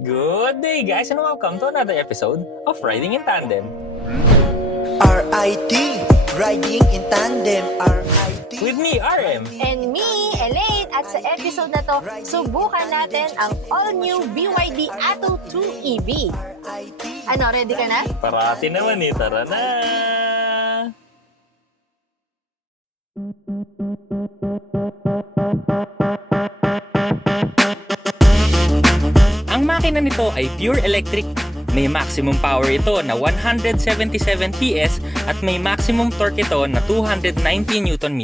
Good day, guys, and welcome to another episode of Riding in Tandem. RIT, Riding in Tandem, RIT. With me, RM. And me, Elaine, at sa episode na to, subukan natin ang all-new BYD Atto 2 EV. Ano, ready ka na? Parati naman eh, tara na! Ang makina nito ay pure electric. May maximum power ito na 177 PS at may maximum torque ito na 290 Nm.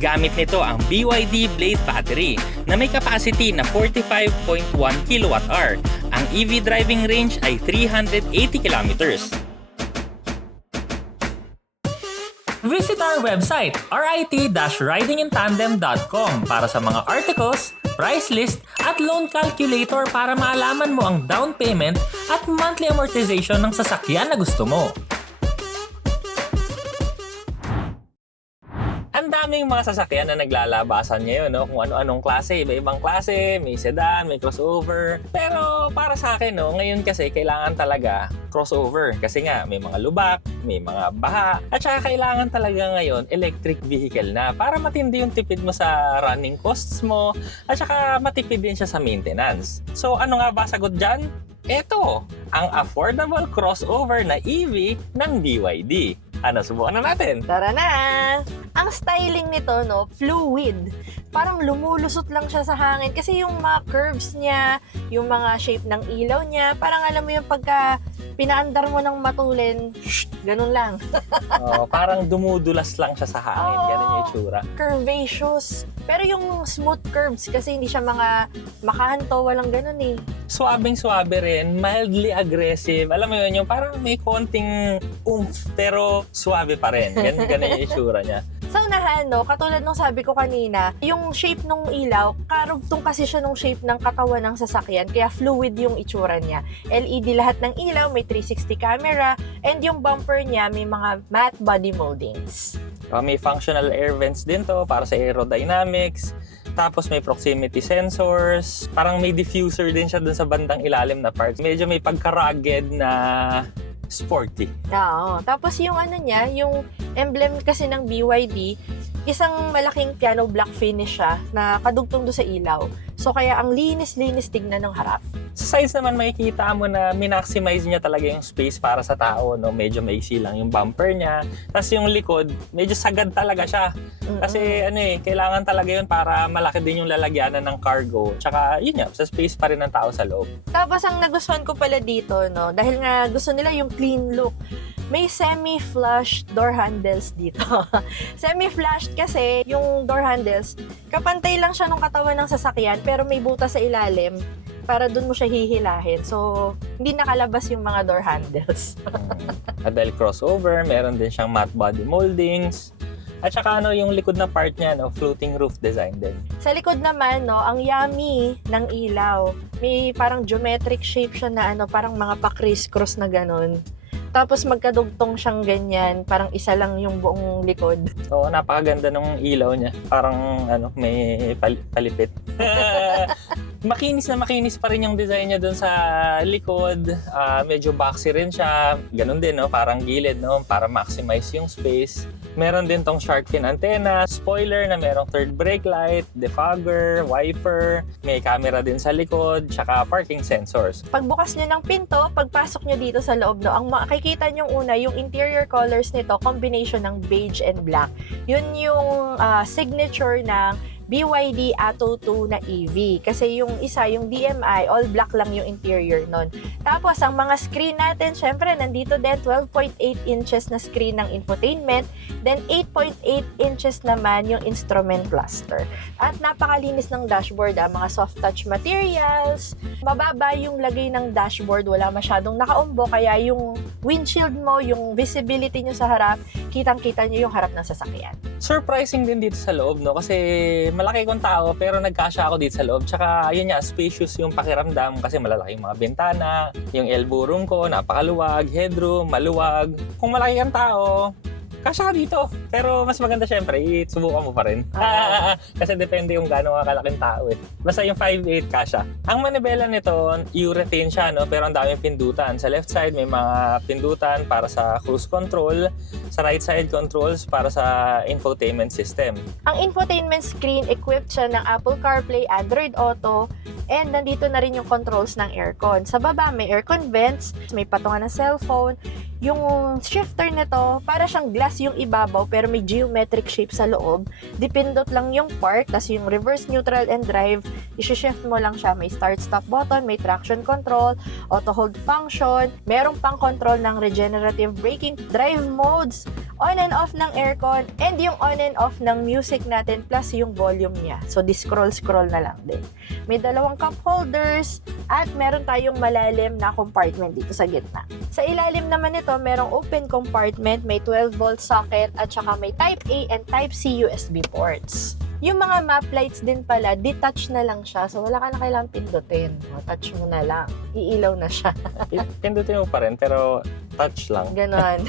Gamit nito ang BYD Blade battery na may capacity na 45.1 kWh. Ang EV driving range ay 380 kilometers. Visit our website, rit-ridingintandem.com para sa mga articles, price list, at loan calculator para maalaman mo ang down payment at monthly amortization ng sasakyan na gusto mo. Ang daming mga sasakyan na naglalabasan ngayon, no? Kung ano-anong klase, iba-ibang klase, may sedan, may crossover. Pero para sa akin, no, ngayon kasi kailangan talaga crossover. Kasi nga, may mga lubak, may mga baha. At saka kailangan talaga ngayon electric vehicle na para matindi yung tipid mo sa running costs mo. At saka matipid din siya sa maintenance. So ano nga ba sagot dyan? Ito, ang affordable crossover na EV ng BYD. Ano, subukan na natin. Tara na! Ang styling nito, no, fluid. Parang lumulusot lang siya sa hangin kasi yung mga curves niya, yung mga shape ng ilaw niya, parang alam mo yung pagka pinaandar mo ng matulin, ganun lang. Parang dumudulas lang siya sa hangin. Ganun yung itsura. Curvaceous. Pero yung smooth curves kasi hindi siya mga makahanto, walang ganun eh. Suwabing-suwabe rin, mildly aggressive. Alam mo yun, yung parang may konting oomph, pero suwabe pa rin. Ganun yung itsura niya. Sa unahan, no, katulad nung sabi ko kanina, yung shape ng ilaw, karugtong kasi siya nung shape ng katawan ng sasakyan, kaya fluid yung itsura niya. LED lahat ng ilaw, may 360 camera, and yung bumper niya may mga matte body moldings. May functional air vents din to para sa aerodynamics. Tapos may proximity sensors. Parang may diffuser din siya dun sa bandang ilalim na part. Medyo may pagka-rugged na sporty. Oo. Tapos yung ano niya, yung emblem kasi ng BYD, isang malaking piano black finish siya na kadugtong doon sa ilaw. So kaya ang linis-linis tignan ng harap. Sa sides naman makikita mo na minaximize niya talaga yung space para sa tao, no? Medyo maiksi lang yung bumper niya. Tapos yung likod, medyo sagad talaga siya. Kasi kailangan talaga yun para malaki din yung lalagyanan ng cargo. Tsaka yun nga, sa space pa rin ng tao sa loob. Tapos ang nagustuhan ko pala dito, no, dahil nga gusto nila yung clean look, may semi-flush door handles dito. Semi-flushed kasi yung door handles, kapantay lang siya nung katawan ng sasakyan pero may butas sa ilalim para dun mo siya hihilahin. So, hindi nakalabas yung mga door handles. Dahil crossover, meron din siyang matte body moldings. At saka yung likod na part niya, floating roof design din. Sa likod naman, no, ang yummy ng ilaw. May parang geometric shape siya na parang mga pa-criss-cross na ganun. Tapos magkadugtong siyang ganyan, parang isa lang yung buong likod. Oo, napakaganda ng ilaw niya. Parang may palipit. Makinis na makinis pa rin yung design niya dun sa likod. Medyo boxy rin siya. Ganun din, no? Parang gilid, no? Para maximize yung space. Meron din tong shark fin antenna, spoiler na merong third brake light, defogger, wiper, may camera din sa likod, tsaka parking sensors. Pagbukas nyo ng pinto, pagpasok nyo dito sa loob, no, ang makikita nyo una, yung interior colors nito, combination ng beige and black. Yun yung signature ng BYD Atto 2 na EV. Kasi yung isa, yung DMI, all black lang yung interior nun. Tapos, ang mga screen natin, syempre, nandito din 12.8 inches na screen ng infotainment. Then, 8.8 inches naman yung instrument cluster. At napakalinis ng dashboard, mga soft touch materials. Mababa yung lagay ng dashboard, wala masyadong nakaumbo. Kaya yung windshield mo, yung visibility nyo sa harap, kitang-kita nyo yung harap ng sasakyan. Surprising din dito sa loob, no? Kasi malaki kong tao pero nagkasya ako dito sa loob. Tsaka ayun nga, spacious yung pakiramdam kasi malalaki yung mga bintana, yung elbow room ko, napakaluwag, headroom, maluwag. Kung malaki kang tao, kasya ka dito. Pero mas maganda syempre, subukan mo pa rin. Kasi depende yung gaano kalaking tao eh. Basta yung 5'8" kasya. Ang manibela nito, urethane siya, no? Pero ang daming pindutan. Sa left side, may mga pindutan para sa cruise control. Sa right side, controls para sa infotainment system. Ang infotainment screen, equipped siya ng Apple CarPlay, Android Auto, and nandito na rin yung controls ng aircon. Sa baba, may aircon vents, may patungan ng cellphone. Yung shifter nito, para siyang glass yung ibabaw pero may geometric shape sa loob. Dipindot lang yung park, tas yung reverse, neutral, and drive, isi-shift mo lang siya. May start-stop button, may traction control, auto-hold function, merong pang control ng regenerative braking, drive modes, on and off ng aircon, and yung on and off ng music natin plus yung volume niya. So, di-scroll-scroll na lang din. May dalawang cup holders at meron tayong malalim na compartment dito sa gitna. Sa ilalim naman nito, merong open compartment, may 12-volt socket at saka may Type A and Type C USB ports. Yung mga map lights din pala, detach na lang siya. So, wala ka na kailangang pindutin. O, touch mo na lang. Iilaw na siya. Pindutin mo pa rin, pero touch lang. Ganon.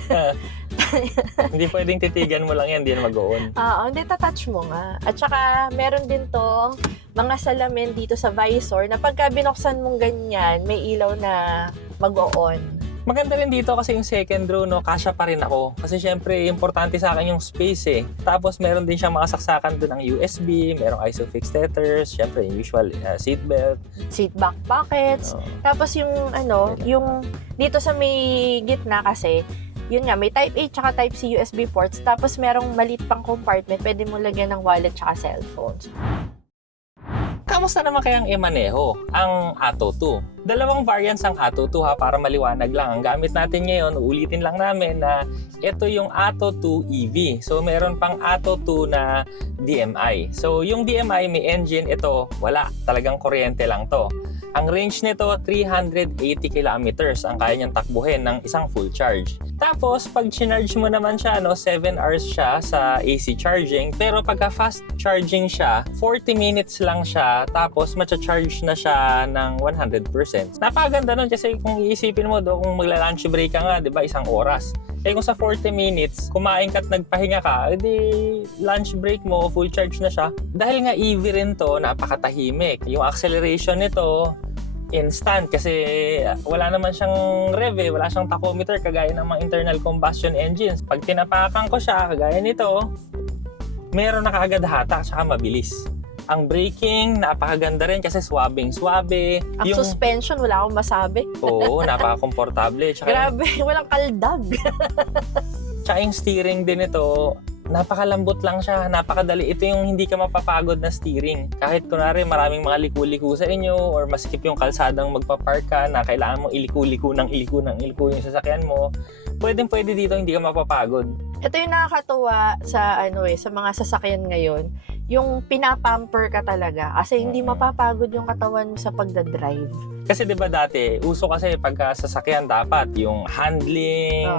Hindi pwedeng titigan mo lang yan, hindi na mag-on. Oo, hindi, tatouch mo nga. At saka, meron din to mga salamin dito sa visor na pagka binuksan mong ganyan, may ilaw na mag-o-on. Maganda rin dito kasi yung second row, no, kasya pa rin ako. Kasi syempre, importante sa akin yung space eh. Tapos meron din siyang makasaksakan doon ng USB, merong ISOFIX tethers, syempre yung usual seatbelt. Seat back pockets. Tapos yung yung dito sa may gitna kasi, yun nga, may Type A tsaka Type C USB ports. Tapos merong maliit pang compartment, pwede mo lagyan ng wallet tsaka cellphones. Kamusta naman kayang imaneho ang Atto 2? Dalawang variants ang Atto 2 ha, para maliwanag lang. Ang gamit natin ngayon, uulitin lang namin na ito yung Atto 2 EV. So meron pang Atto 2 na DMI. So yung DMI may engine, ito wala. Talagang kuryente lang to. Ang range nito, 380 kilometers ang kaya niyang takbuhin ng isang full charge. Tapos, pag chinarge mo naman siya, 7 hours siya sa AC charging. Pero pagka fast charging siya, 40 minutes lang siya. Tapos, matcha-charge na siya ng 100%. Napakaganda nun kasi kung iisipin mo kung magla-lunch break ka nga, di ba, 1 oras. Eh kung sa 40 minutes, kumain ka at nagpahinga ka, edi lunch break mo, full charge na siya. Dahil nga EV rin to, napakatahimik. Yung acceleration nito, instant kasi wala naman siyang rev eh, wala siyang tachometer kagaya ng mga internal combustion engines. Pag tinapakan ko siya, kagaya nito, meron na kaagad hata, saka mabilis. Ang braking, napakaganda rin kasi swabing-swabe. Ang suspension, wala akong masabi. Oo, napaka-komportable. Grabe, walang kaldag. Tsaka yung steering din ito, napakalambot lang siya, napakadali. Ito yung hindi ka mapapagod na steering. Kahit kunwari maraming mga liku-liku sa inyo or maskip yung kalsadang magpapark ka na kailangan mong iliku-liku yung sasakyan mo, pwede dito hindi ka mapapagod. Ito yung nakakatuwa sa sa mga sasakyan ngayon, yung pinapamper ka talaga kasi hindi mapapagod yung katawan mo sa pagdadrive. Kasi 'di ba dati, uso kasi pagka sasakyan dapat yung handling,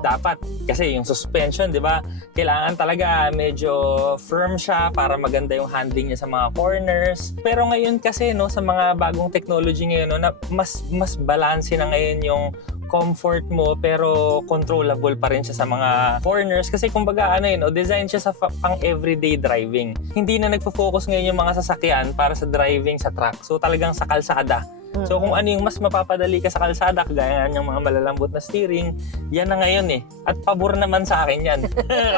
dapat kasi yung suspension, 'di ba? Kailangan talaga medyo firm siya para maganda yung handling niya sa mga corners. Pero ngayon kasi sa mga bagong technology ngayon na mas balance na ngayon yung comfort mo pero controllable pa rin siya sa mga corners kasi kumbaga design siya sa pang everyday driving. Hindi na nagfo-focus ngayon yung mga sasakyan para sa driving sa track. So talagang sa kalsada. So kung ano yung mas mapapadali ka sa kalsada, kagaya ng mga malalambot na steering, yan na ngayon eh. At pabor naman sa akin yan.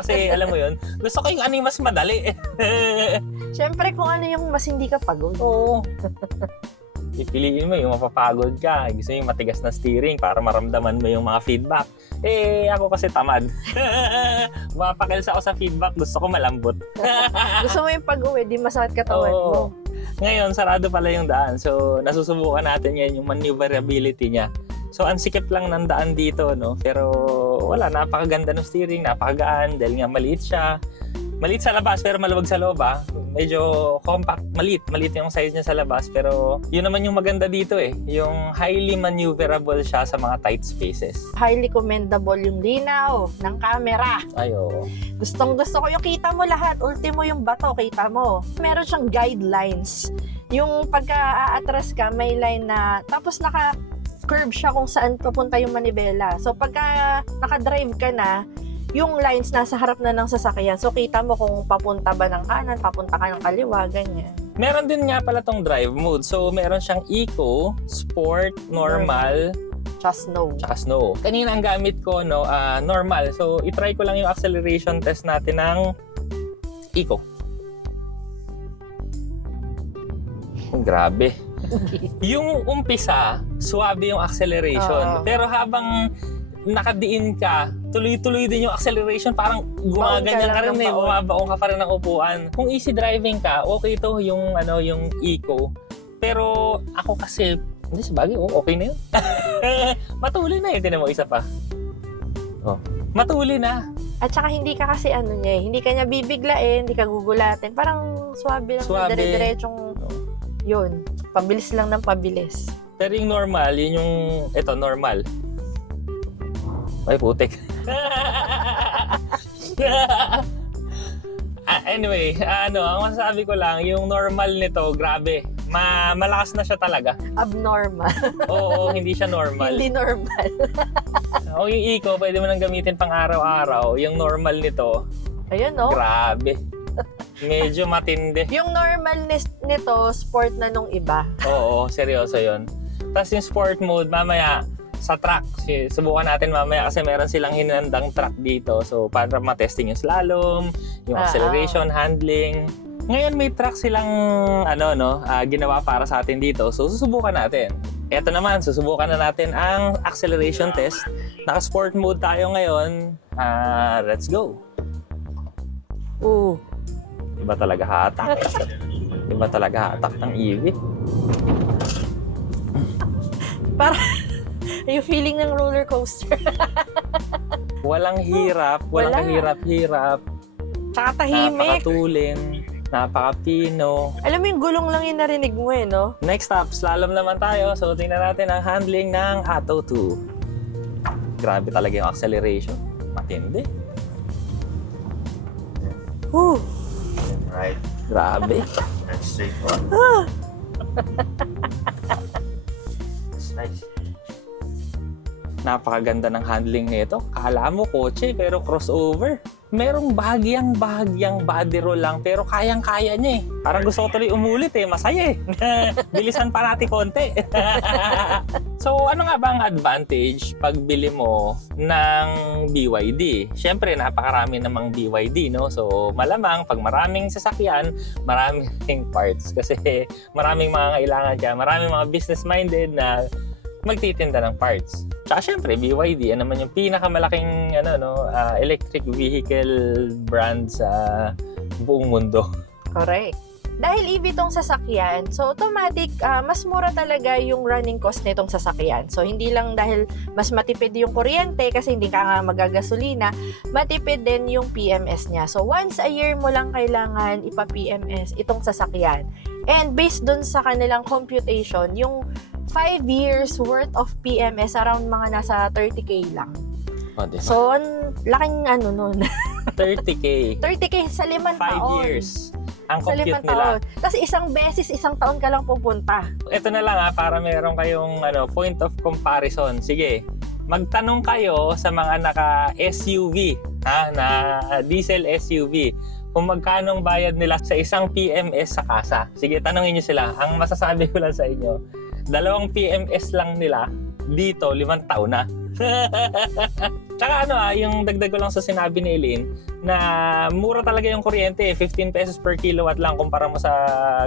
Kasi alam mo yun, gusto ko yung ano yung mas madali. Siyempre kung ano yung mas hindi ka pagod. Oo. Pipiliin mo yung mapapagod ka. Gusto mo yung matigas na steering para maramdaman mo yung mga feedback. Eh, ako kasi tamad. Mapakilsa ako sa feedback. Gusto ko malambot. Gusto mo yung pag-uwi, di masakit katawan mo. Ngayon, sarado pala yung daan. So, nasusubukan natin ngayon yung maneuverability niya. So, ang sikip lang ng daan dito, Pero wala, napakaganda ng steering, napakagaan dahil nga maliit siya. Maliit sa labas pero maluwag sa loob Medyo compact, maliit yung size niya sa labas pero yun naman yung maganda dito yung highly maneuverable siya sa mga tight spaces. Highly commendable yung linaw ng camera. Ayo. Gustong-gusto ko yung kita mo lahat. Ultimo yung bato, kita mo. Meron siyang guidelines. Yung pagka-aatras ka, may line na tapos curve siya kung saan papunta yung manibela. So pagka naka-drive ka na, yung lines nasa harap na ng sasakyan. So, kita mo kung papunta ba ng kanan, papunta ka ng kaliwa, ganyan. Meron din nga pala tong drive mode. So, meron siyang Eco, Sport, Normal, Just no. tsaka Snow. Kanina ang gamit ko, no, normal. So, itry ko lang yung acceleration test natin ng Eco. Oh, grabe. Yung umpisa, suwabe yung acceleration. Oo. Pero habang nakadiin ka, tuloy-tuloy din yung acceleration. Parang gumaganyan ka rin eh. Bumabaong ka pa rin ng upuan. Kung easy driving ka, okay to yung, yung Eco. Pero ako kasi, hindi sabagay, okay na yun. Matuli na yun. Tinan mo, isa pa. Oh, matuli na. At saka hindi ka kasi hindi ka niya bibiglain, hindi ka gugulatin. Parang swabe lang, Swabe. dire-diretsong yun. Pabilis lang ng pabilis. Pero yung normal, yun yung, ito, normal. Ay, putik. Anyway, ang masasabi ko lang, yung normal nito, grabe. Malakas na siya talaga. Abnormal. Oo, hindi siya normal. Hindi normal. O yung Eco, pwede mo nang gamitin pang araw-araw. Yung normal nito, Ayun, no? grabe. Medyo matindi. Yung normalness nito, sport na nung iba. Oo, seryoso yun. Tapos yung sport mode, mamaya, sa track. Subukan natin mamaya kasi meron silang hinandang track dito. So, para matesting yung slalom, yung acceleration, handling. Ngayon may track silang ginawa para sa atin dito. So, susubukan natin. Eto naman, susubukan na natin ang acceleration test. Naka-sport mode tayo ngayon. Let's go. Ooh. Iba talaga hatak. Iba talaga hatak ng EV. Para yung feeling ng roller coaster. Walang hirap. Walang Wala. kahirap-hirap. Tsaka tahimik. Napakatulin. Napakapino. Alam mo yung gulong lang yung narinig mo no? Next up, slalom naman tayo. So, tingnan natin ang handling ng Atto 2. Grabe talaga yung acceleration. Matindi. Whew. Right. Grabe. That's straight on. That's nice. Napakaganda ng handling nito. Kala mo kotse pero crossover. Merong bahagyang body roll lang pero kayang-kaya niya eh. Parang gusto ko tuloy umulit eh. Masaya eh. Bilisan pa natin konti. So ano nga ba ang advantage pag bili mo ng BYD? Siyempre napakarami namang BYD, no? So malamang pag maraming sasakyan, maraming parts kasi maraming mga kailangan dyan. Maraming mga business-minded na magtitinda ng parts. Tsaka syempre, BYD, ano naman yung pinakamalaking electric vehicle brand sa buong mundo. Correct. Dahil EV tong sasakyan, so automatic, mas mura talaga yung running cost nitong sasakyan. So hindi lang dahil mas matipid yung kuryente kasi hindi ka nga magagasolina, matipid din yung PMS niya. So once a year mo lang kailangan ipa-PMS itong sasakyan. And based dun sa kanilang computation, yung 5 years worth of PMS around mga nasa 30K lang. O, diba? So, laking nun. 30K. 30K sa 5 5 taon. years. Ang Sa 5 compute taon. nila. Kasi isang taon ka lang pupunta. Ito na lang para meron kayong point of comparison. Sige, magtanong kayo sa mga naka-SUV, na diesel SUV, kung magkano ang bayad nila sa isang PMS sa kasa. Sige, tanongin nyo sila. Ang masasabi ko lang sa inyo, 2 PMS lang nila, dito 5 taon na. Tsaka yung dagdag ko lang sa sinabi ni Eileen, na mura talaga yung kuryente, 15 pesos per kilowatt lang kumpara mo sa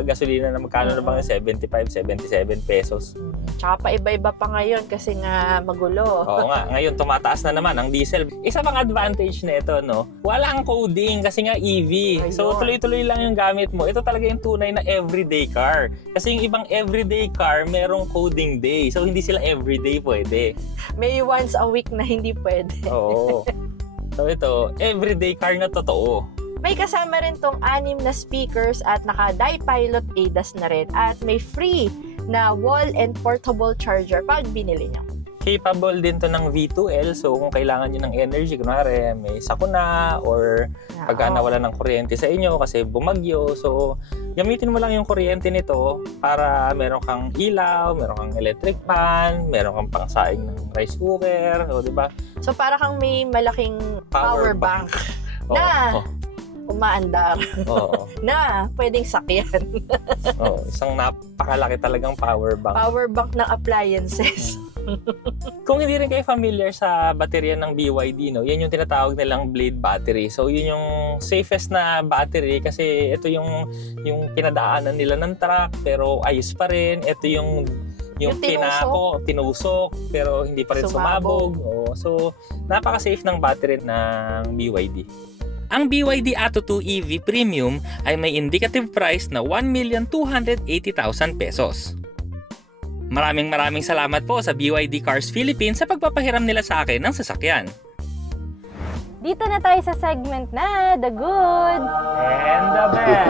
gasolina na magkano na bang 75, 77 pesos. Tsaka pa iba-iba pa ngayon kasi nga magulo. Oo nga, ngayon tumataas na naman ang diesel. Isa pang advantage nito, walang coding kasi nga EV. So Ayun. tuloy-tuloy lang yung gamit mo. Ito talaga yung tunay na everyday car. Kasi yung ibang everyday car, merong coding day. So hindi sila everyday pwede. May once a week na hindi pwede. Oo. So ito, everyday car na totoo. May kasama rin tong 6 na speakers at naka-Di-Pilot ADAS na rin. At may free na wall and portable charger pag binili nyo. capable din to ng V2L. So, kung kailangan nyo ng energy, kunwari may sakuna or pagka nawala ng kuryente sa inyo kasi bumagyo. So, gamitin mo lang yung kuryente nito para meron kang ilaw, meron kang electric fan, meron kang pangsaing ng rice cooker. O, di ba? So, para kang may malaking power bank na umaandar. Oo. Na pwedeng sakyan. Oo. Isang napakalaki talagang power bank. Power bank ng appliances. Kung hindi rin kayo familiar sa baterya ng BYD, no, yan yung tinatawag nilang blade battery. So, yun yung safest na battery kasi ito yung pinadaanan nila ng truck pero ayos pa rin. Ito yung tinusok pero hindi pa rin sumabog. Oo. So, napaka-safe ng battery ng BYD. Ang BYD Atto 2 EV Premium ay may indicative price na 1,280,000 pesos. Maraming salamat po sa BYD Cars Philippines sa pagpapahiram nila sa akin ng sasakyan. Dito na tayo sa segment na The Good. And the bad.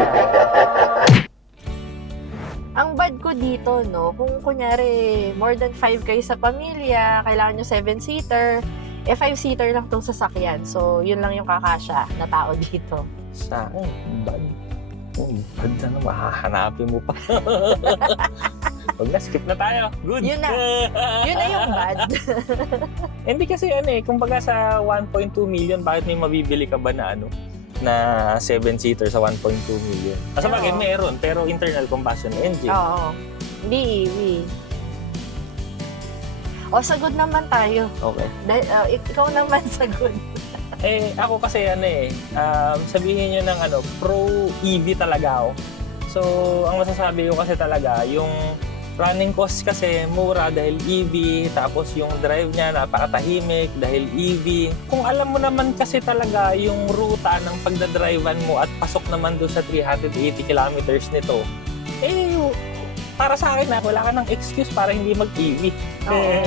Ang bad ko dito, no, kung kunyari more than 5 kayo sa pamilya, kailangan nyo 7-seater, 5-seater lang tong sasakyan. So, yun lang yung kakasya na tao dito. Sa akin, bad. Bad na mahahanapin mo pa. Huwag na, skip na tayo. Good. Yun na. Yun na yung bad. Hindi kasi kumbaga sa 1.2 million, bakit may mabibili ka ba na na 7-seater sa 1.2 million? Kasi bagay meron, pero internal combustion engine. Oo. Hindi EV. O, sa good naman tayo. Okay. Ikaw naman sa good. Ako kasi sabihin nyo ng pro EV talaga ako. So, ang masasabi ko kasi talaga, yung running cost kasi mura dahil EV, tapos yung drive niya napakatahimik dahil EV. Kung alam mo naman kasi talaga yung ruta ng pagdadrivean mo at pasok naman doon sa 380 kilometers nito, para sa akin wala ka ng excuse para hindi mag-EV. Oo.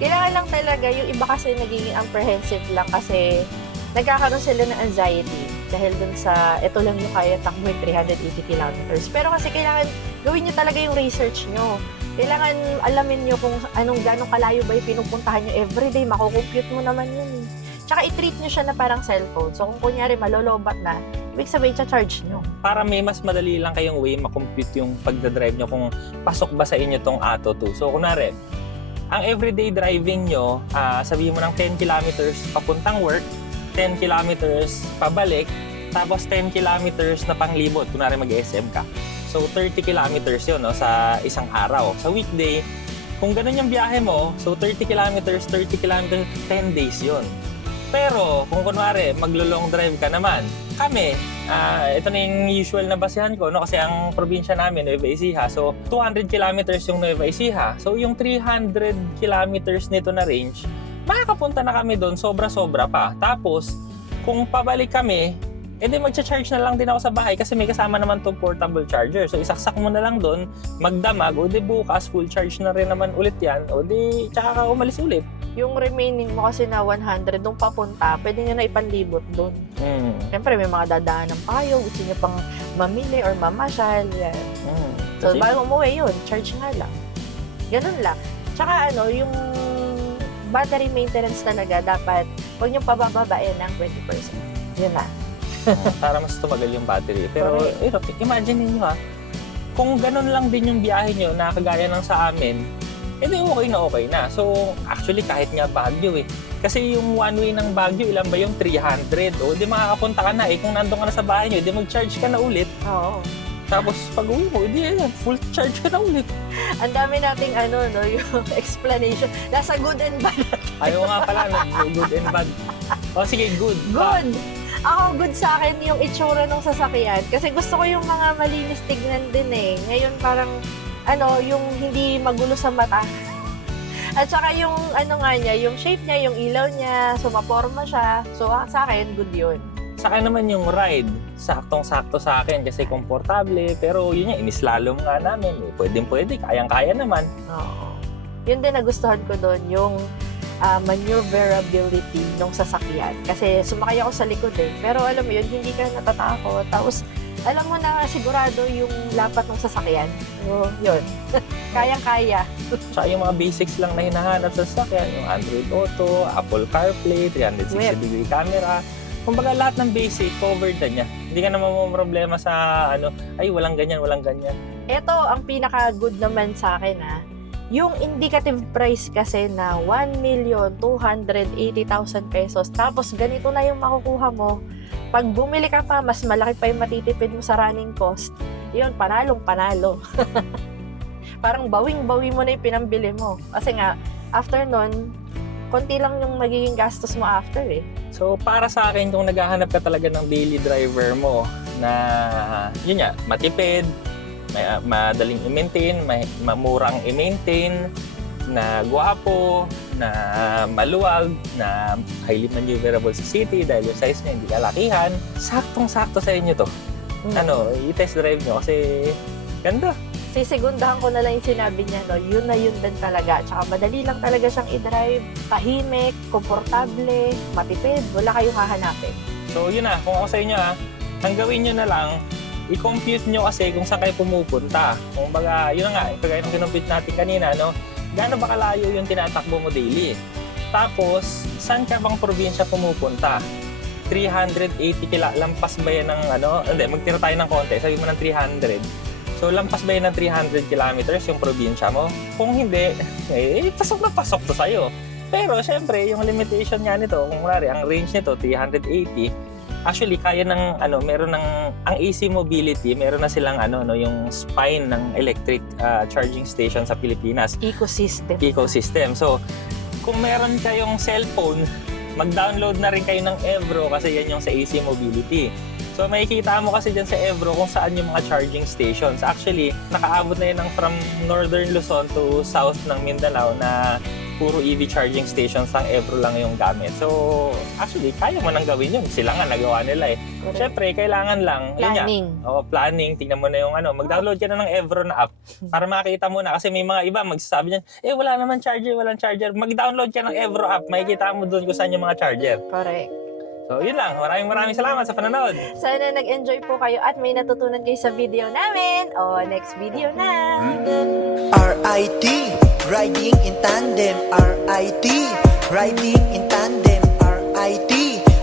Kailangan lang talaga, yung iba kasi nagiging apprehensive lang kasi nagkakaroon sila ng anxiety dahil dun sa, ito lang yung kaya takbo yung 380 kilometers. Pero kasi kailangan gawin nyo talaga yung research nyo. Kailangan alamin nyo kung gano'ng kalayo ba yung pinupuntahan nyo everyday, makukompute mo naman yun. Tsaka i-treat nyo siya na parang cellphone. So kung kunyari malolobat na, ibig sabihin charge nyo. Para may mas madali lang kayong way makompute yung pagdadrive nyo kung pasok ba sa inyo tong Atto 2. So kunwari, ang everyday driving nyo, sabihin mo ng 10 kilometers papuntang work, 10 kilometers pabalik, tapos 10 kilometers na panglibot, kunwari mag-SM ka. So 30 kilometers yun sa isang araw. Sa weekday, kung ganun yung biyahe mo, so 30 kilometers, 10 days yun. Pero kung kunwari maglo-long drive ka naman, kami, ito na yung usual na basihan ko, kasi ang probinsya namin, Nueva Ecija, so 200 kilometers yung Nueva Ecija. So yung 300 kilometers nito na range, makakapunta na kami doon, sobra-sobra pa. Tapos, kung pabalik kami, edi magcha-charge na lang din ako sa bahay kasi may kasama naman itong portable charger. So, isaksak mo na lang doon, magdamag, o di bukas, full charge na rin naman ulit yan, o di tsaka ka umalis ulit. Yung remaining mo kasi na 100 nung papunta, pwede nyo na ipanlibot doon. Siyempre, may mga dadaanan pa kayo, gusto nyo pang mamili or mamasyal, yan. So, bago umuwi yun, charge nga lang. Ganun lang. Tsaka yung battery maintenance talaga, dapat huwag nyo pabababain ng 20%. Yun na. Para mas tumagal yung battery. Pero, imagine niyo kung ganun lang din yung biyahe nyo na kagaya ng sa amin, edi okay na. So, actually, kahit nga Baguio Kasi yung one way ng Baguio, ilan ba yung 300? O, di makakapunta ka na Kung nandun ka na sa bahay nyo, di mag-charge ka na ulit. Oo. Tapos, pag uwi mo, full charge ka na ulit. Ang dami nating yung explanation. Nasa good and bad. Ayaw nga pala, good and bad. O, sige, good. Good! Ako, good sa akin yung itsura ng sasakyan. Kasi gusto ko yung mga malinis tignan din Ngayon parang, yung hindi magulo sa mata. At saka yung, yung shape niya, yung ilaw niya, sumaporma siya. So, sa akin, good yun. Saka naman yung ride, saktong-sakto sa akin kasi komportable. Pero yun inislalom nga namin. Pwedeng-pwede, kayang-kaya naman. Oo. Yun din nagustuhan ko doon, yung maneuverability ng sasakyan. Kasi sumakay ako sa likod Pero alam mo yun, hindi ka natatakot. Tapos, alam mo na sigurado yung lapat ng sasakyan. So, yun. Kayang-kaya. Tsaka yung mga basics lang na hinahanap sa sasakyan, yung Android Auto, Apple CarPlay, 360-degree camera. Kumbaga lahat ng basic covered na niya. Hindi ka naman problema sa ay walang ganyan. Ito, ang pinaka-good naman sa akin yung indicative price kasi na 1,280,000 pesos. Tapos ganito na yung makukuha mo. Pag bumili ka pa, mas malaki pa yung matitipid mo sa running cost. Yun, panalong-panalo. Parang bawing-bawi mo na yung pinambili mo. Kasi nga, after nun, konti lang yung magiging gastos mo after eh. So para sa akin, kung naghahanap ka talaga ng daily driver mo na yun nga, matipid, madaling i-maintain, murang i-maintain, na gwapo, na maluwag, na highly maneuverable sa city dahil yung size niya hindi kalakihan, saktong-sakto sa inyo to. I-test drive nyo kasi ganda. Sisegundahan ko na lang yung sinabi niya, no? Yun na yun din talaga. Tsaka madali lang talaga siyang i-drive, tahimik, komportable, matipid, wala kayong hahanapin. So yun na, kung ako sa inyo ang gawin nyo na lang, i-compute nyo kasi kung saan kayo pumupunta. Kung baga, yun na nga, kagaya ng kinumpute natin kanina, gaano ba kalayo yung tinatakbo mo daily? Tapos, saan ka bang probinsya pumupunta? 380 lampas ba yan ng hindi, magtira tayo ng konti, sabi mo ng 300. So, lampas ba yan ng 300 kilometers yung probinsya mo? Kung hindi, pasok na pasok to sa'yo. Pero, syempre, yung limitation nga nito, kung kunwari, ang range nito, 380, actually, kaya ng, meron ng, ang AC Mobility, meron na silang, yung spine ng electric charging station sa Pilipinas. Ecosystem. So, kung meron kayong cellphone, mag-download na rin kayo ng Evro kasi yan yung sa AC Mobility. So, makikita mo kasi dyan sa Evro kung saan yung mga charging stations. Actually, nakaabot na yun from Northern Luzon to South ng Mindanao na puro EV charging stations ang Evro lang yung gamit. So, actually, kaya mo nang gawin yun. Sila nga, nagawa nila eh. Correct. Siyempre, kailangan lang, Planning. Planning. Tingnan mo na yung mag-download ka na ng Evro na app para makita mo na. Kasi may mga iba magsasabi niyan, wala naman charger, walang charger. Mag-download ka ng Evro app, makikita mo doon kung saan yung mga charger. Correct. So, yun lang. Maraming salamat sa panonood. Sana nag-enjoy po kayo at may natutunan kayo sa video namin. Next video na! RIT, riding in tandem. RIT, riding in tandem. RIT,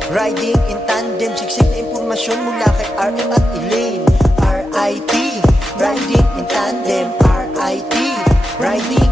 riding in tandem. Siksik na impormasyon mula kay RM at Elaine. RIT, riding in tandem. RIT, riding